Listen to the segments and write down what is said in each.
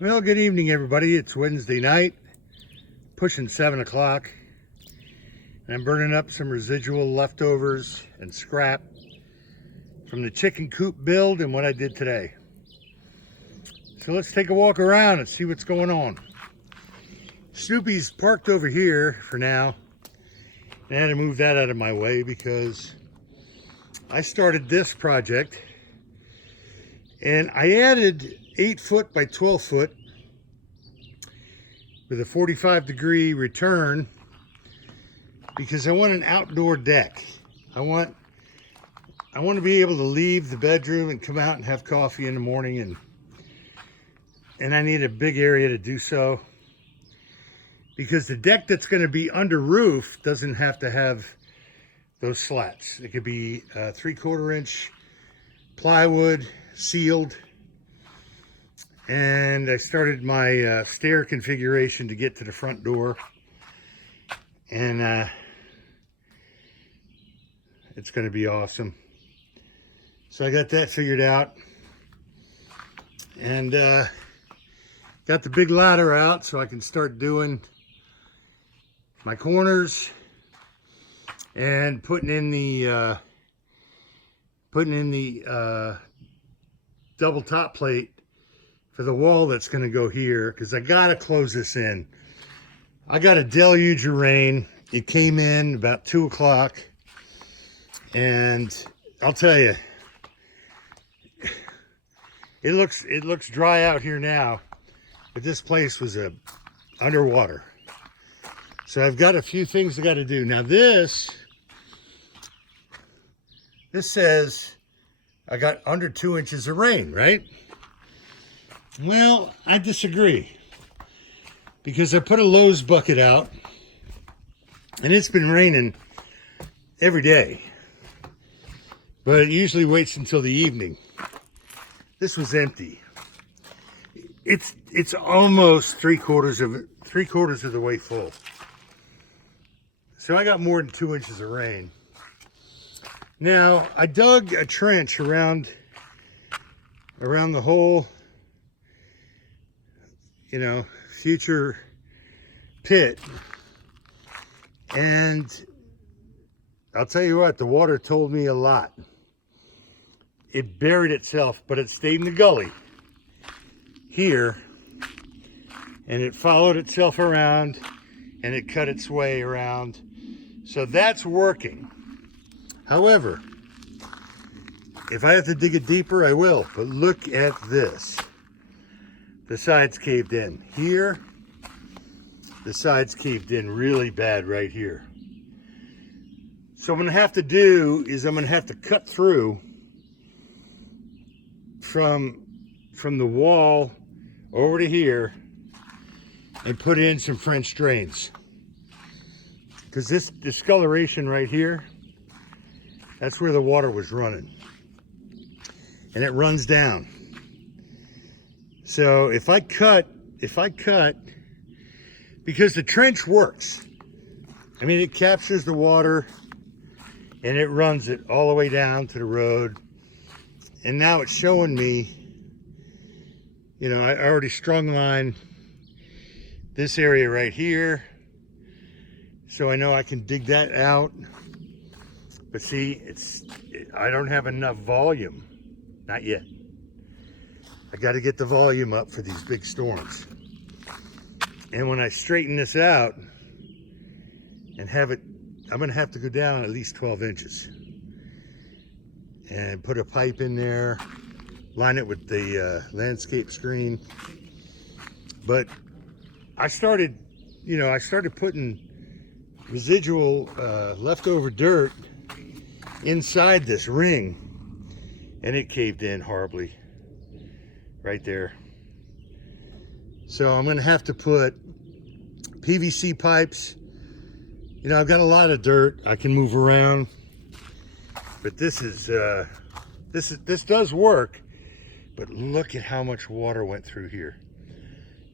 Well, good evening, everybody. It's Wednesday night, pushing 7 o'clock, and I'm burning up some residual leftovers and scrap from the chicken coop build and what I did today. So let's take a walk around and see what's going on. Snoopy's parked over here for now. I had to move that out of my way because I started this project and I added 8-foot by 12-foot with a 45-degree return because I want an outdoor deck. I want to be able to leave the bedroom and come out and have coffee in the morning, and I need a big area to do so because the deck that's going to be under roof doesn't have to have those slats. It could be 3/4 inch plywood, sealed. And I started my stair configuration to get to the front door, and it's going to be awesome. So I got that figured out, and got the big ladder out so I can start doing my corners and putting in the double top plate for the wall that's going to go here, because I got to close this in. I got a deluge of rain. It came in about 2 o'clock, and I'll tell you, it looks dry out here now, but this place was underwater. So I've got a few things I got to do. Now this says I got under 2 inches of rain, right? Well, I disagree, because I put a Lowe's bucket out and it's been raining every day, but it usually waits until the evening. This was empty. It's almost three quarters of the way full. So I got more than 2 inches of rain. Now I dug a trench around the whole, future pit, and I'll tell you what, the water told me a lot. It buried itself, but it stayed in the gully here, and it followed itself around, and it cut its way around. So that's working. However, if I have to dig it deeper, I will. But look at this. The sides caved in. Here, the sides caved in really bad right here. So what I'm gonna have to do is I'm gonna have to cut through from the wall over to here and put in some French drains. Because this discoloration right here, that's where the water was running. And it runs down. So if I cut, because the trench works. I mean, it captures the water and it runs it all the way down to the road. And now it's showing me, I already strung line this area right here. So I know I can dig that out. But see, I don't have enough volume. Not yet. I got to get the volume up for these big storms. And when I straighten this out and have it, I'm going to have to go down at least 12 inches. And put a pipe in there, line it with the landscape screen. But I started putting residual leftover dirt inside this ring, and it caved in horribly right there. So I'm gonna have to put PVC pipes. I've got a lot of dirt I can move around, but this does work. But look at how much water went through here.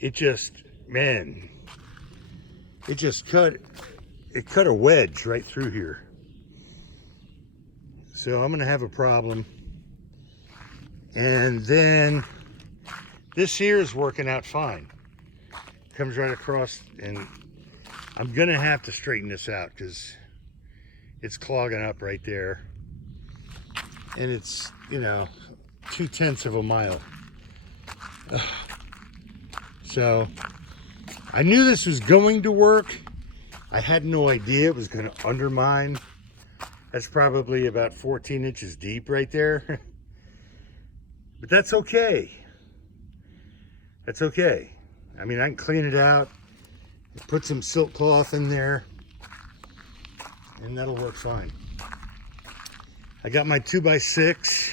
It cut a wedge right through here. So I'm gonna have a problem. And then This here is working out fine. Comes right across, and I'm gonna have to straighten this out because it's clogging up right there. And it's, you know, 0.2 of a mile. So I knew this was going to work. I had no idea it was going to undermine. That's probably about 14 inches deep right there. But that's okay. That's okay. I mean, I can clean it out, put some silk cloth in there, and that'll work fine. I got my 2x6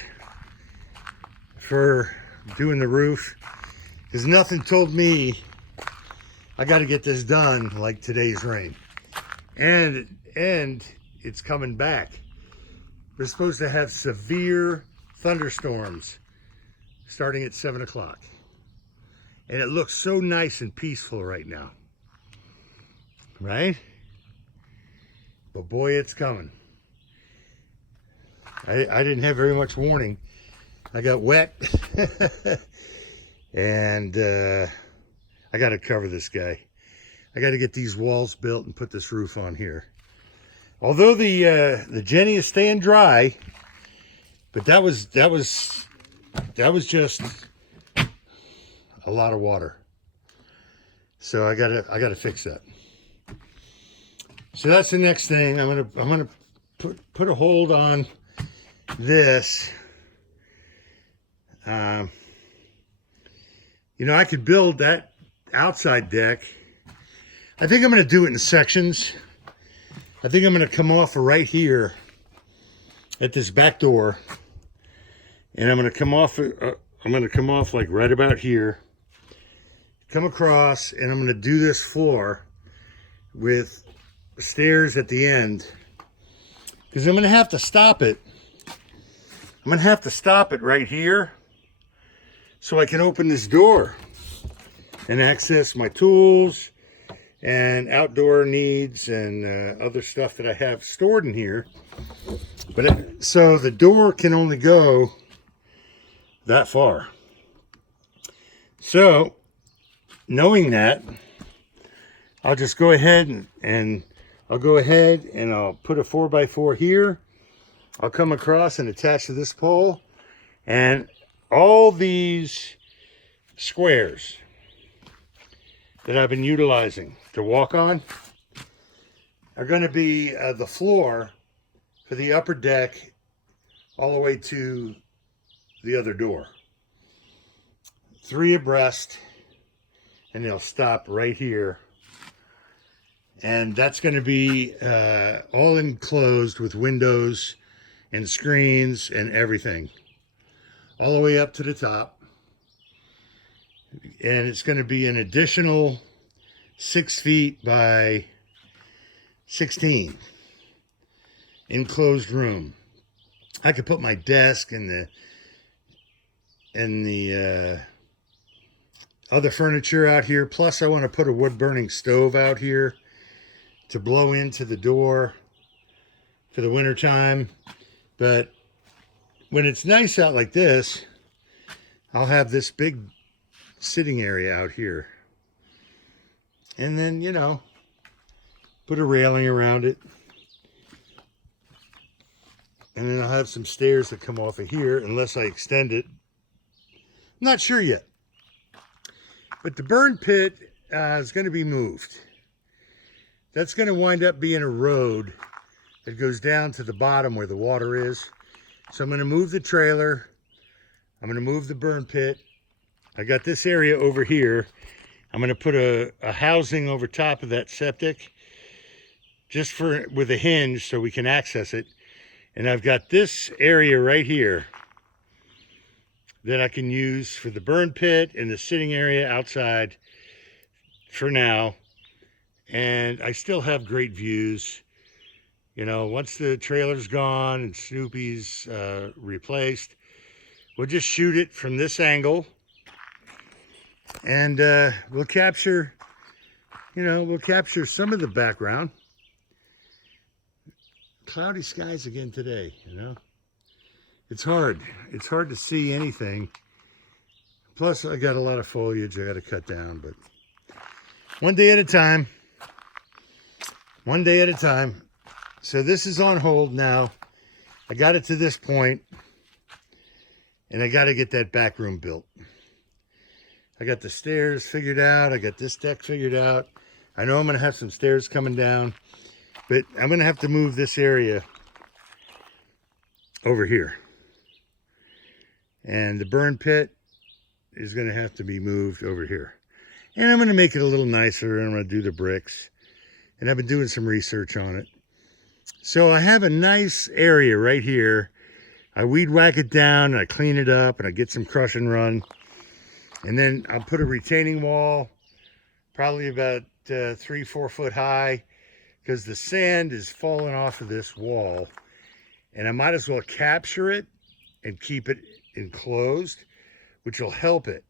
for doing the roof, because nothing told me I got to get this done like today's rain. And it's coming back. We're supposed to have severe thunderstorms starting at 7 o'clock. And it looks so nice and peaceful right now. Right? But boy, it's coming. I didn't have very much warning. I got wet. And I got to cover this guy. I got to get these walls built and put this roof on here. Although the Jenny is staying dry, but that was just a lot of water. So I gotta fix that. So that's the next thing. I'm gonna put a hold on this. You know, I could build that outside deck. I think I'm going to do it in sections. I think I'm going to come off right here at this back door, and I'm going to come off. I'm going to come off like right about here. Come across, and I'm going to do this floor with stairs at the end, because I'm going to have to stop it. I'm going to have to stop it right here, so I can open this door and access my tools and outdoor needs and other stuff that I have stored in here. But so the door can only go that far. So knowing that, I'll just go ahead and I'll go ahead and I'll put a 4x4 here. I'll come across and attach to this pole, and all these squares that I've been utilizing to walk on are going to be the floor for the upper deck all the way to the other door. 3 abreast, and they'll stop right here. And that's going to be all enclosed with windows and screens and everything, all the way up to the top. And it's going to be an additional 6 feet by 16 enclosed room. I could put my desk and the other furniture out here. Plus, I want to put a wood burning stove out here to blow into the door for the winter time. But when it's nice out like this, I'll have this big sitting area out here, and then, you know, put a railing around it, and then I'll have some stairs that come off of here unless I extend it. I'm not sure yet, but the burn pit is going to be moved. That's going to wind up being a road that goes down to the bottom where the water is. So I'm going to move the trailer. I'm going to move the burn pit. I got this area over here. I'm going to put a housing over top of that septic, just with a hinge so we can access it. And I've got this area right here that I can use for the burn pit and the sitting area outside for now. And I still have great views. You know, once the trailer's gone and Snoopy's replaced, we'll just shoot it from this angle. And we'll capture, you know, we'll capture some of the background. Cloudy skies again today, you know. It's hard to see anything. Plus, I got a lot of foliage I got to cut down, but one day at a time. One day at a time. So this is on hold now. I got it to this point, and I got to get that back room built. I got the stairs figured out. I got this deck figured out. I know I'm going to have some stairs coming down, but I'm going to have to move this area over here. And the burn pit is going to have to be moved over here. And I'm going to make it a little nicer, and I'm going to do the bricks. And I've been doing some research on it. So I have a nice area right here. I weed whack it down, and I clean it up, and I get some crush and run. And then I'll put a retaining wall, probably about 3-4 foot high, because the sand is falling off of this wall. And I might as well capture it and keep it enclosed, which will help it.